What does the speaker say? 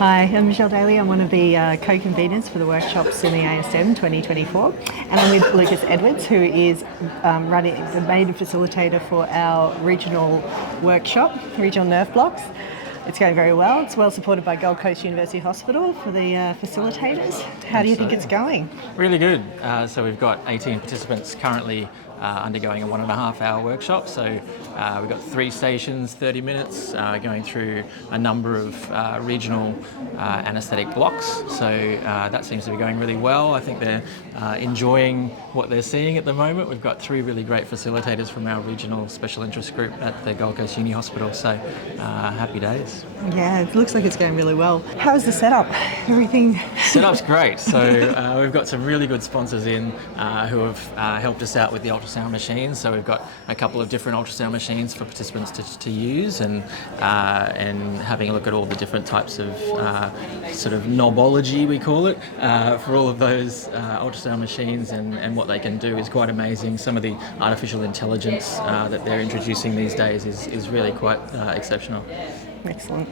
Hi, I'm Michelle Daly. I'm one of the co-conveners for the workshops in the ASM 2024, and I'm with Lucas Edwards, who is running the main facilitator for our regional workshop, regional nerve blocks. It's going very well. It's well supported by Gold Coast University Hospital for the facilitators. How do you think it's going? Really good. So we've got 18 participants currently undergoing a 1.5 hour workshop. So we've got 3 stations, 30 minutes, going through a number of regional anaesthetic blocks. So that seems to be going really well. I think they're enjoying what they're seeing at the moment. We've got 3 really great facilitators from our regional special interest group at the Gold Coast Uni Hospital. So happy days. Yeah, it looks like it's going really well. How's the setup? Everything? Setup's great. So we've got some really good sponsors in who have helped us out with the ultrasound machines. So we've got a couple of different ultrasound machines for participants to use, and having a look at all the different types of sort of knobology, we call it, for all of those ultrasound machines and what they can do is quite amazing. Some of the artificial intelligence that they're introducing these days is really quite exceptional. Excellent.